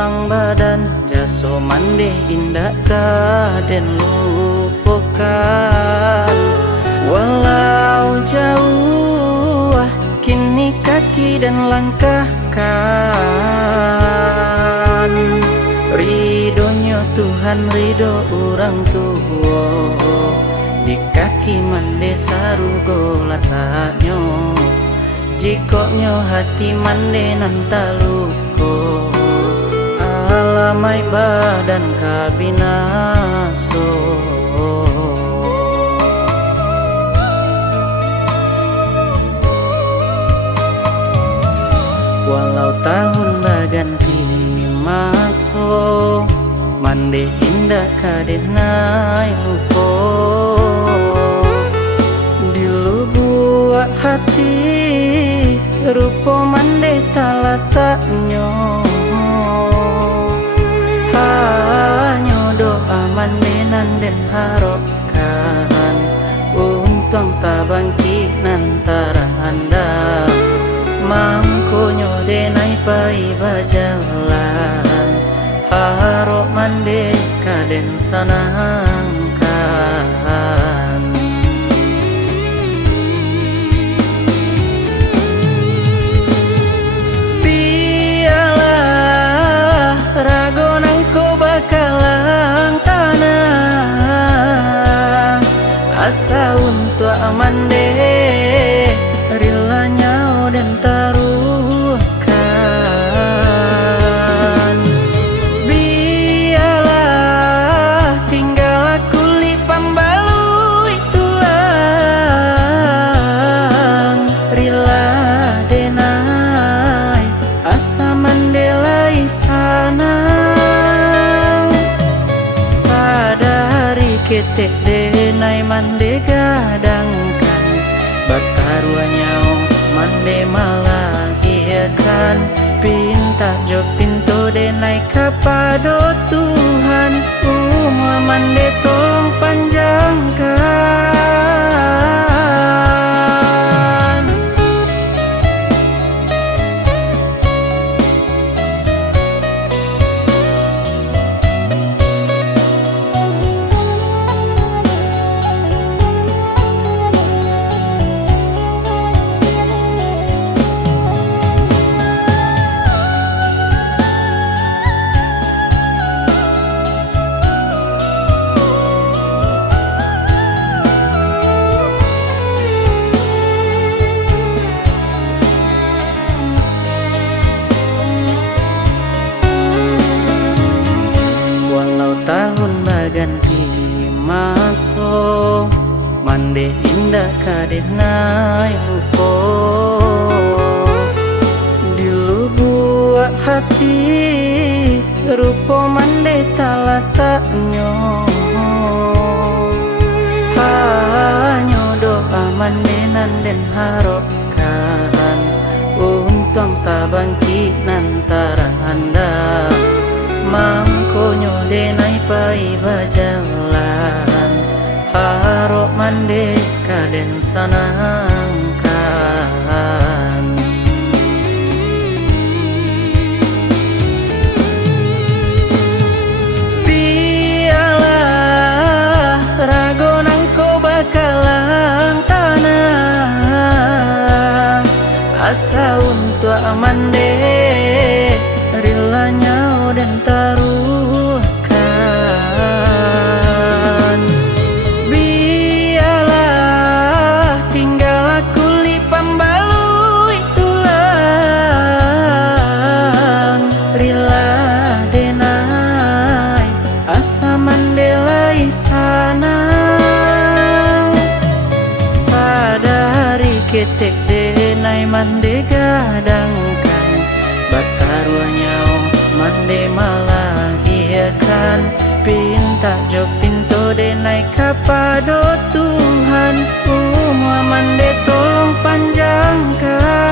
tuang badan, jaso mande indah kaden lupakan. Walau jauh kini kaki dan langkahkan. Ridhonya Tuhan ridho orang tua, di kaki mande sarugo lataknya. Jikoknya hati mande nantaluko, alamai badan kabinaso. Walau tahun baganti maso, mande indah kadenai lupo. Di lubuk hati rupo mande talataknya. Hanya doa mande nanden harokan, untung tabangki nantara anda. Mangkonyo denai pai bajalan, harok mande kaden sanangkan. Biarlah rago nangko bakalang tanah, asa untuk amande rilanya dan taruhkan. Biarlah tinggal aku lipam balui tulang, rila denai asa mandelai sanang. Sadari ketek denai mande gadangkan, bakaruanya mande malagiakan. Pinta jo pintu denai kapado Tuhan, umur mande tolong panjangkan. Tahun baganti maso, mande indah kadenai lupo. Di lubuk hati rupo mande talataknya. Hanya doa mande nanden harokan, untung tabangki nantara anda. Mangkonyo denai pai bajalan, harok mande kaden sanangkan. Biarlah rago nangko bakalang tanah, asa untuk mande rilanya dan taruhkan. Biarlah tinggal aku lipam balui tulang, rila denai asa mandelai sanang. Sadari ketek denai mande gadangkan, bakaruanya mande malagiakan. Pinta jo pintu denai kapado Tuhan, umur mande tolong panjangkan.